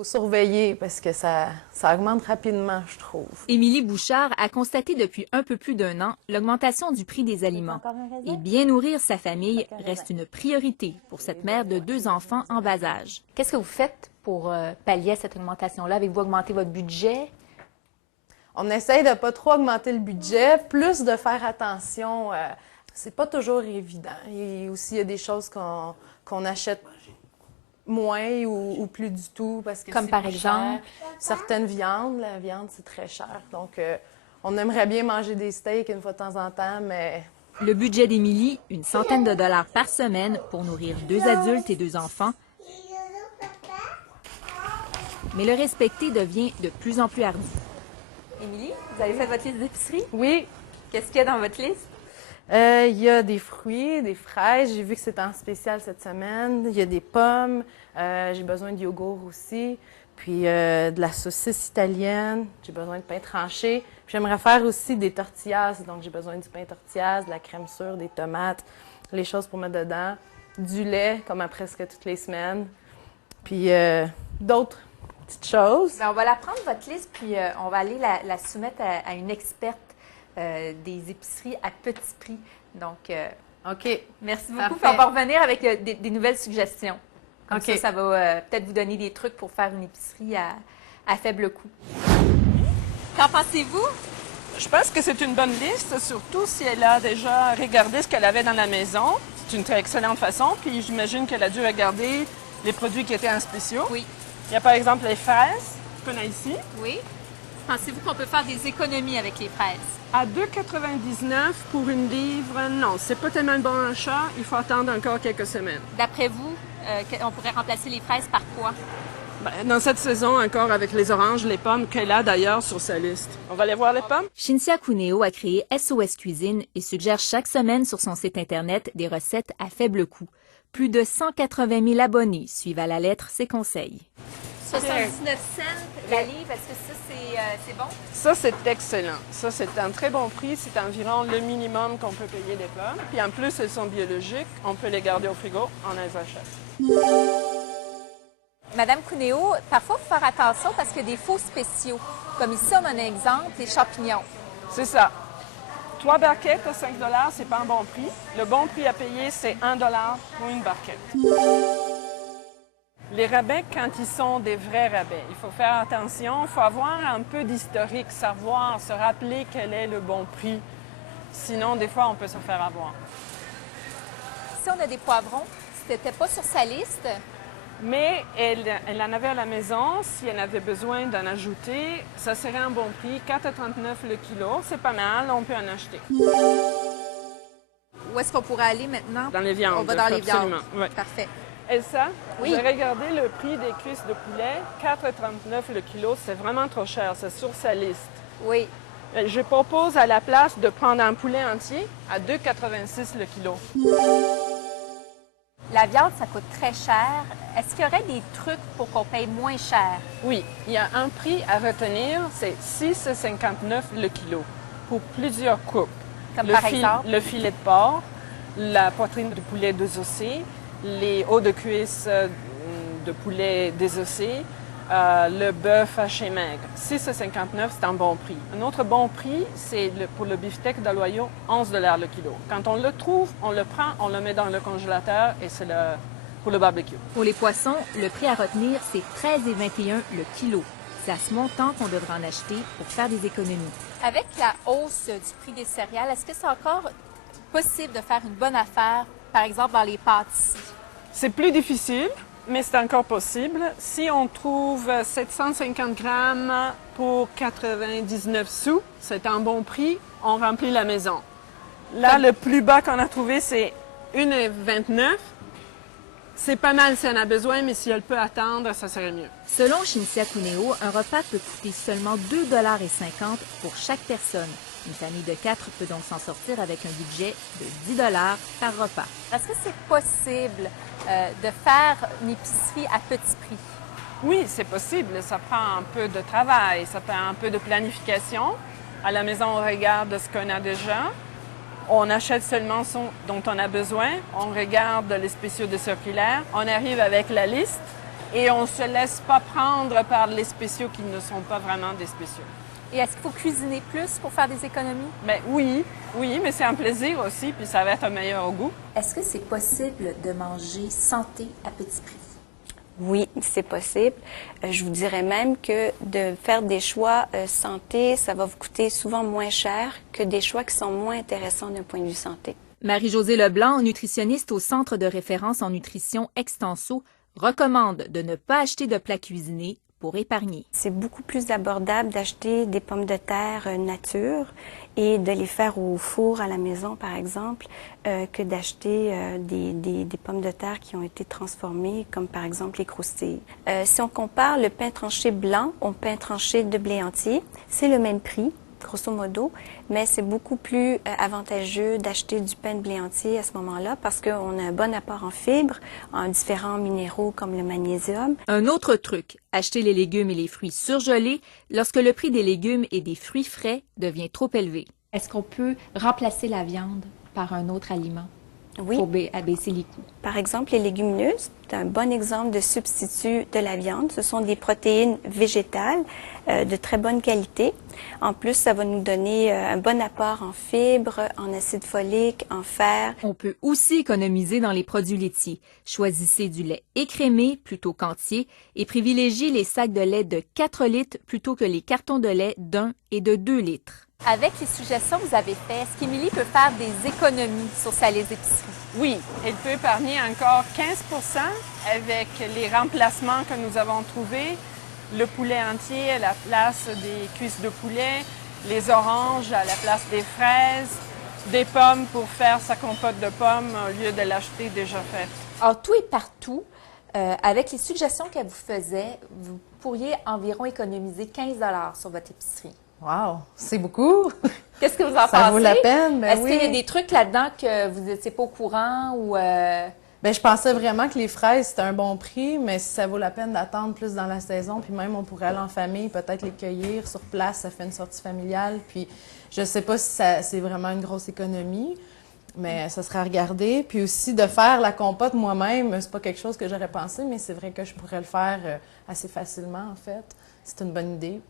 faut surveiller parce que ça augmente rapidement, je trouve. Émilie Bouchard a constaté depuis un peu plus d'un an l'augmentation du prix des aliments. Et bien nourrir sa famille reste une priorité pour cette mère de 2 enfants en bas âge. Qu'est-ce que vous faites pour pallier à cette augmentation-là? Avez-vous augmenté votre budget? On essaye de pas trop augmenter le budget, plus de faire attention. C'est pas toujours évident. Et aussi, il y a des choses qu'on achète moins ou plus du tout parce que comme par exemple? Certaines viandes. La viande, c'est très cher. Donc, on aimerait bien manger des steaks une fois de temps en temps, mais... Le budget d'Émilie, une centaine de dollars par semaine pour nourrir 2 adultes et 2 enfants. Mais le respecter devient de plus en plus ardu. Émilie, vous avez fait votre liste d'épicerie? Oui. Qu'est-ce qu'il y a dans votre liste? Il y a des fruits, des fraises. J'ai vu que c'était en spécial cette semaine. Il y a des pommes. J'ai besoin de yogourt aussi. Puis de la saucisse italienne. J'ai besoin de pain tranché. Puis j'aimerais faire aussi des tortillas. Donc j'ai besoin du pain tortillas, de la crème sûre, des tomates, les choses pour mettre dedans. Du lait, comme à presque toutes les semaines. Puis d'autres petites choses. Bien, on va la prendre, votre liste, puis on va aller la soumettre à une experte des épiceries à petit prix. Donc, OK. Merci beaucoup. Parfait. Puis on va revenir avec des nouvelles suggestions. Comme OK. ça va peut-être vous donner des trucs pour faire une épicerie à faible coût. Qu'en pensez-vous? Je pense que c'est une bonne liste, surtout si elle a déjà regardé ce qu'elle avait dans la maison. C'est une très excellente façon. Puis j'imagine qu'elle a dû regarder les produits qui étaient en spéciaux. Oui. Il y a par exemple les fraises qu'on a ici. Oui. Pensez-vous qu'on peut faire des économies avec les fraises? À 2,99 pour une livre, non, c'est pas tellement un bon achat. Il faut attendre encore quelques semaines. D'après vous, on pourrait remplacer les fraises par quoi? Dans cette saison, encore avec les oranges, les pommes qu'elle a d'ailleurs sur sa liste. On va aller voir les pommes? Shinsia Cuneo a créé SOS Cuisine et suggère chaque semaine sur son site Internet des recettes à faible coût. Plus de 180 000 abonnés suivent à la lettre ses conseils. 79 cents la livre, est-ce que ça, c'est bon? Ça, c'est excellent. Ça, c'est un très bon prix. C'est environ le minimum qu'on peut payer les pommes. Puis en plus, elles sont biologiques. On peut les garder au frigo. On les achète. Madame Cuneo, parfois, il faut faire attention parce qu'il y a des faux spéciaux. Comme ici, on a un exemple, les champignons. C'est ça. 3 barquettes à 5 $, c'est pas un bon prix. Le bon prix à payer, c'est 1 $ pour une barquette. Les rabais, quand ils sont des vrais rabais, il faut faire attention. Il faut avoir un peu d'historique, savoir, se rappeler quel est le bon prix. Sinon, des fois, on peut se faire avoir. Ici, on a des poivrons. C'était pas sur sa liste. Mais elle en avait à la maison. Si elle avait besoin d'en ajouter, ça serait un bon prix. 4,39 le kilo. C'est pas mal, on peut en acheter. Où est-ce qu'on pourrait aller maintenant? Dans les viandes. On va dans les viandes. Absolument, oui. Parfait. Elsa, Oui. j'ai regardé le prix des cuisses de poulet. 4,39 le kilo, c'est vraiment trop cher. C'est sur sa liste. Oui. Je propose à la place de prendre un poulet entier à 2,86 le kilo. La viande, ça coûte très cher. Est-ce qu'il y aurait des trucs pour qu'on paye moins cher? Oui, il y a un prix à retenir, c'est 6,59 le kilo pour plusieurs coupes. Comme par exemple? Le filet de porc, la poitrine de poulet désossée, les os de cuisse de poulet désossé, le bœuf haché maigre. 6,59 c'est un bon prix. Un autre bon prix, c'est pour le beefsteak d'Aloyau, 11 $ le kilo. Quand on le trouve, on le prend, on le met dans le congélateur et c'est pour le barbecue. Pour les poissons, le prix à retenir, c'est 13,21 le kilo. C'est à ce montant qu'on devra en acheter pour faire des économies. Avec la hausse du prix des céréales, est-ce que c'est encore possible de faire une bonne affaire, par exemple dans les pâtes ici? C'est plus difficile, mais c'est encore possible. Si on trouve 750 grammes pour 99 sous, c'est un bon prix, on remplit la maison. Là, le plus bas qu'on a trouvé, c'est 1,29. C'est pas mal si elle en a besoin, mais si elle peut attendre, ça serait mieux. Selon Shinsia Cuneo, un repas peut coûter seulement 2,50 $ pour chaque personne. Une famille de 4 peut donc s'en sortir avec un budget de 10 $ par repas. Est-ce que c'est possible de faire une épicerie à petit prix? Oui, c'est possible. Ça prend un peu de travail, ça prend un peu de planification. À la maison, on regarde ce qu'on a déjà. On achète seulement ce dont on a besoin. On regarde les spéciaux de circulaire. On arrive avec la liste. et on ne se laisse pas prendre par les spéciaux qui ne sont pas vraiment des spéciaux. Et est-ce qu'il faut cuisiner plus pour faire des économies? Mais oui, mais c'est un plaisir aussi, puis ça va être un meilleur goût. Est-ce que c'est possible de manger santé à petit prix? Oui, c'est possible. Je vous dirais même que de faire des choix santé, ça va vous coûter souvent moins cher que des choix qui sont moins intéressants d'un point de vue santé. Marie-Josée Leblanc, nutritionniste au Centre de référence en nutrition Extenso, recommande de ne pas acheter de plats cuisinés pour épargner. C'est beaucoup plus abordable d'acheter des pommes de terre nature et de les faire au four à la maison, par exemple, que d'acheter des pommes de terre qui ont été transformées, comme par exemple les croustilles. Si on compare le pain tranché blanc au pain tranché de blé entier, c'est le même prix, grosso modo, mais c'est beaucoup plus avantageux d'acheter du pain de blé entier à ce moment-là parce qu'on a un bon apport en fibres, en différents minéraux comme le magnésium. Un autre truc, acheter les légumes et les fruits surgelés lorsque le prix des légumes et des fruits frais devient trop élevé. Est-ce qu'on peut remplacer la viande par un autre aliment Oui. pour abaisser les coûts? Par exemple, les légumineuses, c'est un bon exemple de substitut de la viande. Ce sont des protéines végétales de très bonne qualité. En plus, ça va nous donner un bon apport en fibres, en acide folique, en fer. On peut aussi économiser dans les produits laitiers. Choisissez du lait écrémé plutôt qu'entier et privilégiez les sacs de lait de 4 litres plutôt que les cartons de lait d'1 et de 2 litres. Avec les suggestions que vous avez faites, est-ce qu'Émilie peut faire des économies sur sa liste d'épicerie? Oui, elle peut épargner encore 15 avec les remplacements que nous avons trouvés. Le poulet entier à la place des cuisses de poulet, les oranges à la place des fraises, des pommes pour faire sa compote de pommes au lieu de l'acheter déjà faite. En tout et partout, avec les suggestions qu'elle vous faisait, vous pourriez environ économiser 15 $ sur votre épicerie. Wow, c'est beaucoup. Qu'est-ce que vous en pensez? Ça vaut la peine, ben Est-ce oui. qu'il y a des trucs là-dedans que vous n'étiez pas au courant ou... Ben, je pensais vraiment que les fraises, c'était un bon prix, mais si ça vaut la peine d'attendre plus dans la saison, puis même on pourrait aller en famille, peut-être les cueillir sur place, ça fait une sortie familiale, puis je sais pas si c'est vraiment une grosse économie, mais ça serait à regarder. Puis aussi, de faire la compote moi-même, c'est pas quelque chose que j'aurais pensé, mais c'est vrai que je pourrais le faire assez facilement, en fait. C'est une bonne idée.